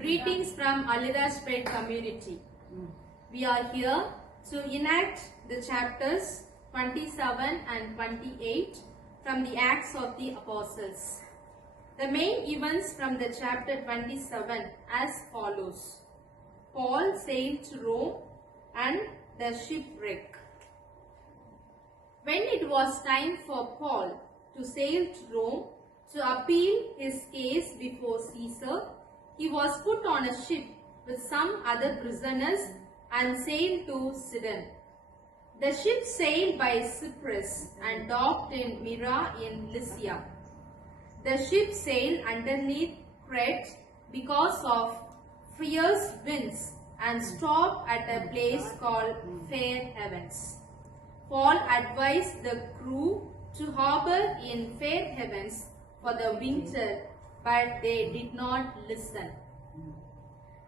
Greetings from Allirajpet community. We are here to enact the chapters 27 and 28 from the Acts of the Apostles. The main events from the chapter 27 as follows. Paul sailed to Rome and the shipwreck. When it was time for Paul to sail to Rome to appeal his case before Caesar, he was put on a ship with some other prisoners and sailed to Sidon. The ship sailed by Cyprus and docked in Myra in Lycia. The ship sailed underneath Crete because of fierce winds and stopped at a place called Fair Havens. Paul advised the crew to harbor in Fair Havens for the winter, but they did not listen.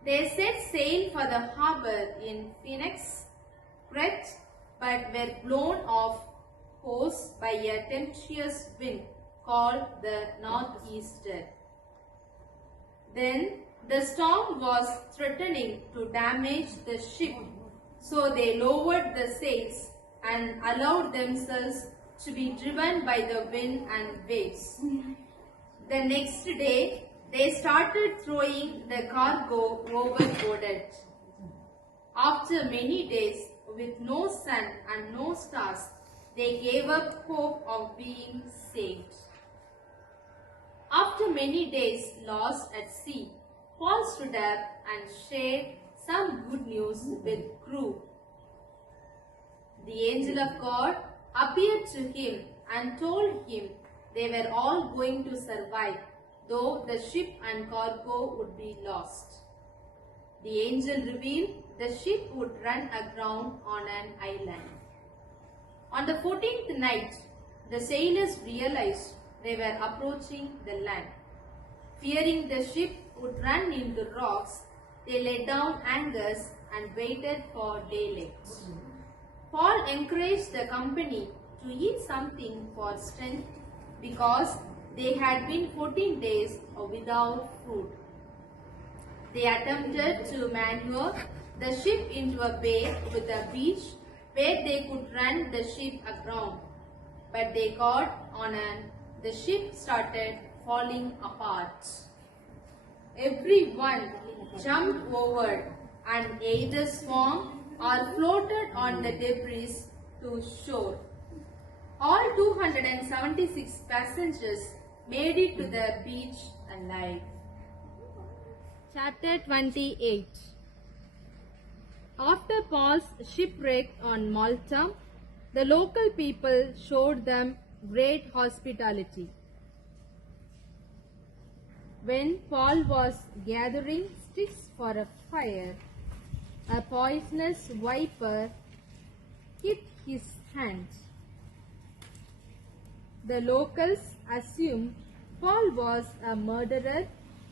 They set sail for the harbor in Phoenix, Crete, but were blown off course by a tempestuous wind called the northeaster. Then the storm was threatening to damage the ship, so they lowered the sails and allowed themselves to be driven by the wind and waves. The next day, they started throwing the cargo overboard. After many days, with no sun and no stars, they gave up hope of being saved. After many days lost at sea, Paul stood up and shared some good news with crew. The angel of God appeared to him and told him they were all going to survive, though the ship and cargo would be lost. The angel revealed the ship would run aground on an island. On the 14th night, the sailors realized they were approaching the land. Fearing the ship would run into rocks, they let down anchors and waited for daylight. Paul encouraged the company to eat something for strength because they had been 14 days without food. They attempted to maneuver the ship into a bay with a beach where they could run the ship aground, but they caught on and the ship started falling apart. Everyone jumped over and either swam or floated on the debris to shore. All 276 passengers made it to the beach alive. Chapter 28. After Paul's shipwreck on Malta, the local people showed them great hospitality. When Paul was gathering sticks for a fire, a poisonous viper hit his hand. The locals assumed Paul was a murderer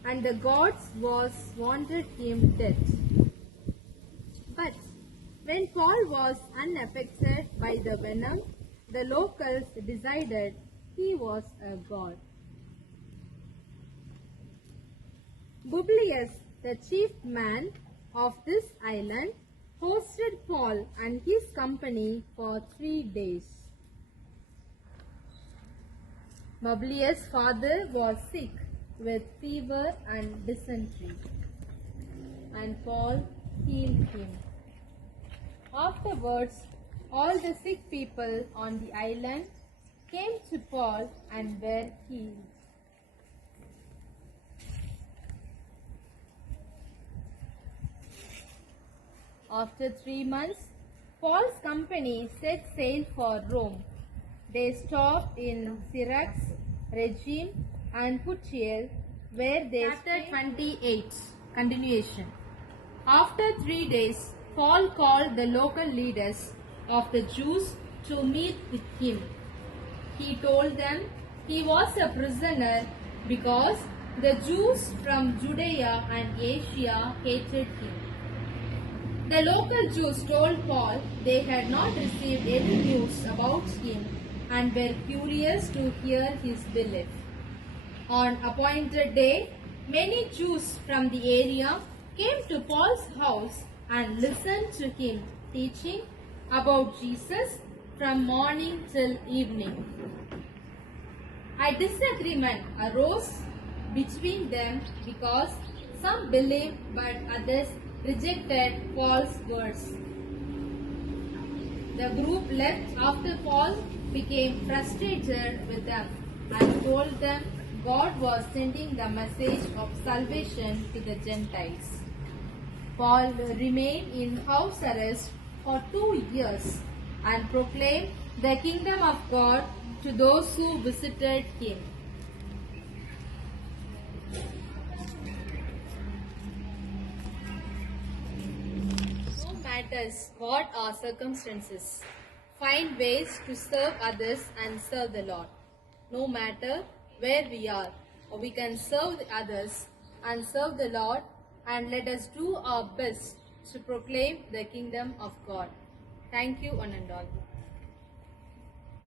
and the gods wanted him dead. But when Paul was unaffected by the venom, the locals decided he was a god. Publius, the chief man of this island, hosted Paul and his company for 3 days. Publius' father was sick with fever and dysentery, and Paul healed him. Afterwards, all the sick people on the island came to Paul and were healed. After 3 months, Paul's company set sail for Rome. They stopped in Syrax, Rhegium, and Puteoli, where they Chapter 28. Continuation. After 3 days, Paul called the local leaders of the Jews to meet with him. He told them he was a prisoner because the Jews from Judea and Asia hated him. The local Jews told Paul they had not received any news about him and were curious to hear his belief. On appointed day, Many Jews from the area came to Paul's house and listened to him teaching about Jesus from morning till evening. A disagreement arose between them because some believed but others rejected Paul's words. The group left after Paul became frustrated with them and told them God was sending the message of salvation to the Gentiles. Paul remained in house arrest for 2 years and proclaimed the kingdom of God to those who visited him. No matters what our circumstances, find ways to serve others and serve the Lord. No matter where we are, we can serve the others and serve the Lord, and let us do our best to proclaim the kingdom of God. Thank you, one and all.